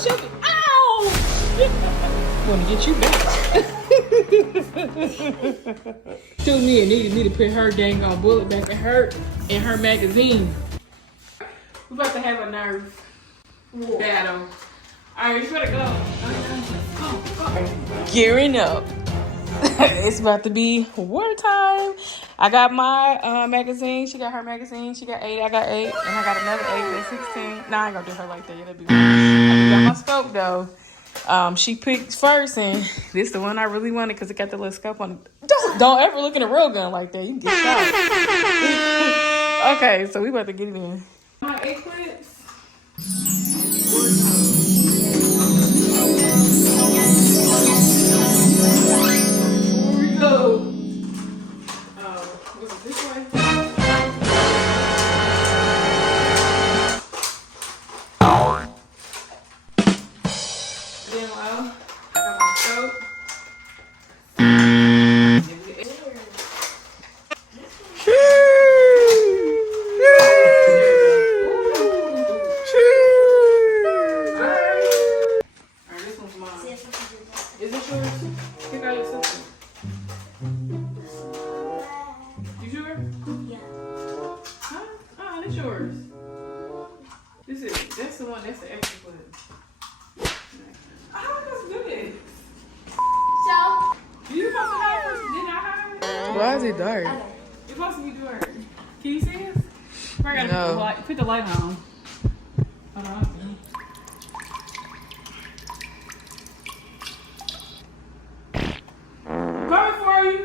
shoot me. Ow! I'm gonna get you back. Shoot me and need to put her dang on bullet back in her magazine. We're about to have a Nerf battle. Alright, you better go. Gearing up. It's about to be war time. I got my magazine. She got her magazine. She got 8. I got 8. And I got another 8. That's 16. Nah, I ain't gonna do her like that. That'd be weird. I got my scope though. She picked first, and this is the one I really wanted because it got the little scope on it. Don't ever look at a real gun like that. You can get shot. Okay, so we about to get it in. My equipments. Here we go. Was it this way? Then, well, I got my soap. Is this yours? Pick out your sister. You sure? Yeah. Huh? Oh, that's yours. That's the one, that's the extra foot. How am I supposed to do this? So, You supposed to hide first, then I hide? Why is it dark? okay. You're supposed to be dark. Can you see us? I gotta put the light on. Hold on. Coming for you.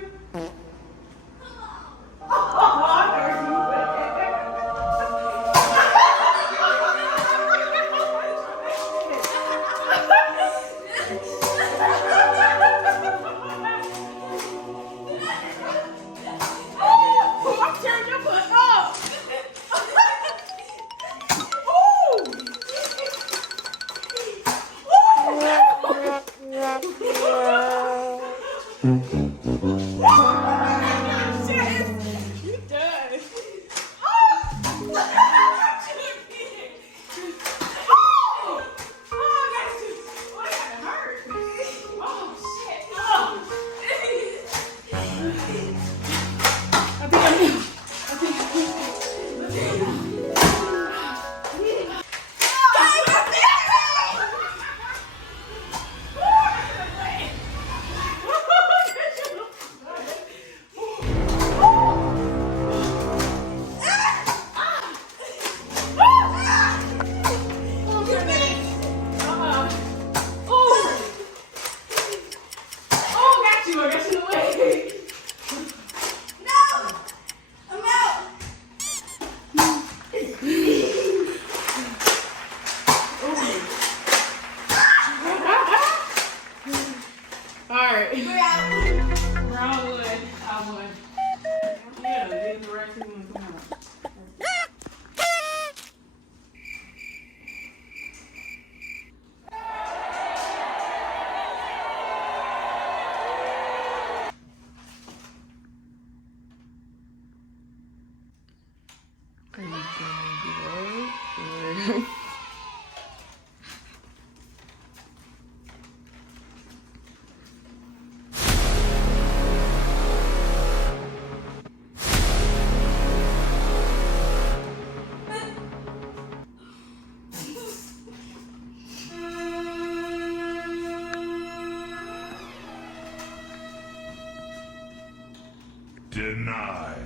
Denied.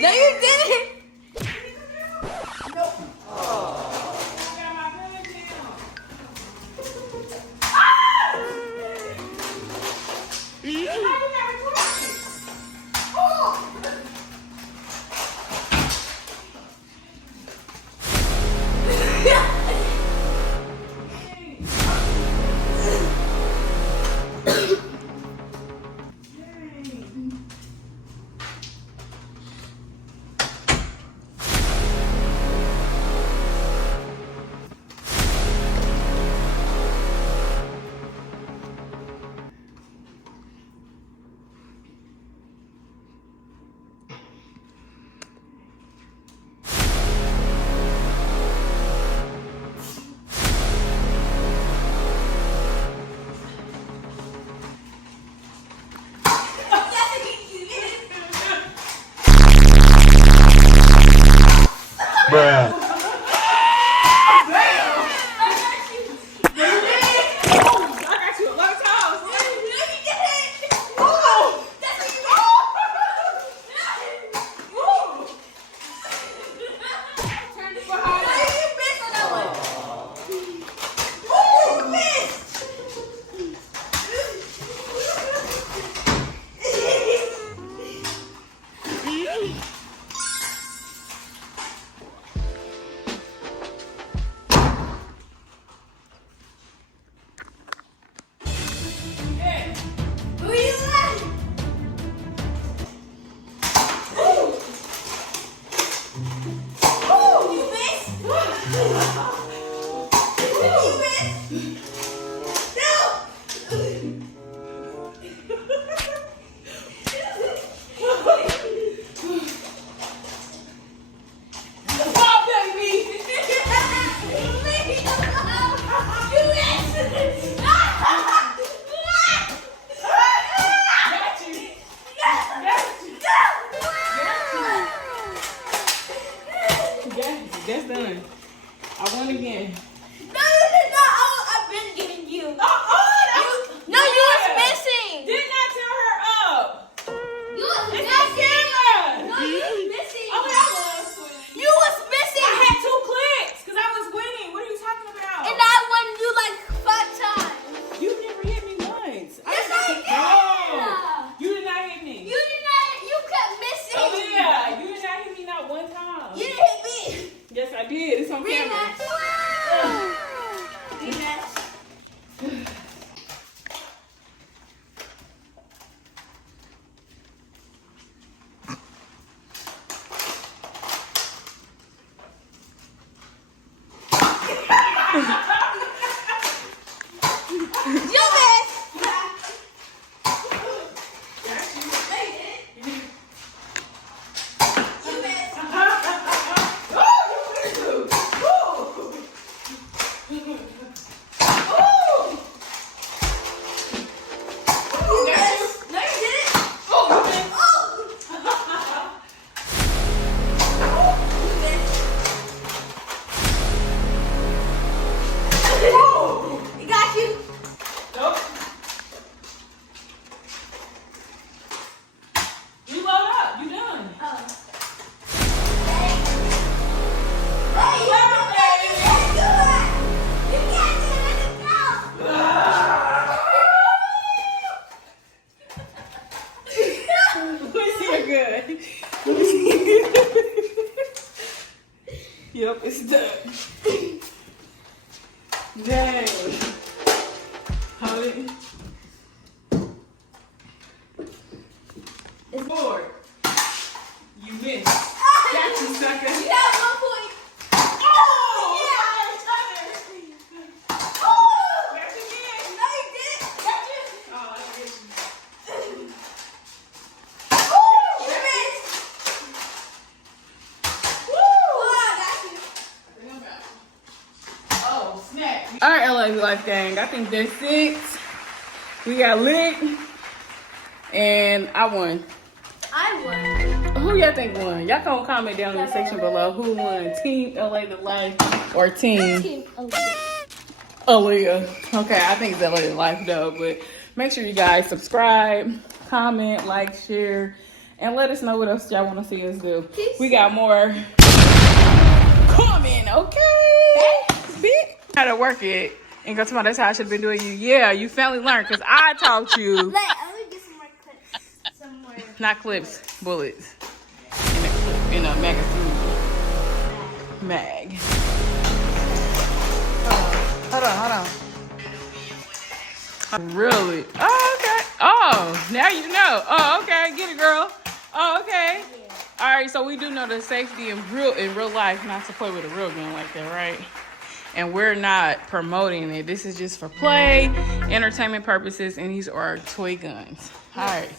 No, you didn't. That's done. I won again. No, you did not. I've been getting you. No, you was missing. Did not tell her up. You was It's missing. on camera. No, you was missing. Oh, I was winning. You was missing. I had 2 clicks because I was winning. What are you talking about? And I won you like 5 times. You never hit me once. Yes, I did. No. You did not hit me. You did not. You kept missing. Oh, yeah. You did not hit me not one time. You didn't hit me. Yes, I did. It's on camera. Rematch. Rematch. You missed. You missed. You missed. No, you didn't. Oh. You got you. Nope. You load up. You done. Oh. Hey, you can't do it. You can't do it. Let me see it good. Let me see it good. Yep, it's done. Dang. Hold it. It's Forward. You missed. Got you, sucker. You have 1 point. Oh! Yeah. Got you again. No, you didn't. Got you. Oh, I get you. You missed. Oh, I got you. Oh, snap. All right, LA Life Gang. I think that's it. We got lit. And I won. I won. Who y'all think won? Y'all can comment down in the section below. Who won? Team LA the Life or Team Team Aaliyah. Aaliyah? Okay, I think it's LA the Life though. But make sure you guys subscribe, comment, like, share, and let us know what else y'all want to see us do. Peace. We got more coming, okay? Bitch. How to work it and go to my, that's how I should have been doing you. Yeah, you finally learned because I taught you. Let me get some more clips. Some more. Not clips, bullets. In a magazine. Mag. Hold on. Really? Oh, okay. Oh, now you know. Oh, okay. Get it, girl. Oh, okay. Yeah. All right, so we do know the safety in real life not to play with a real gun like that, right? And we're not promoting it. This is just for play, entertainment purposes, and these are toy guns. All right.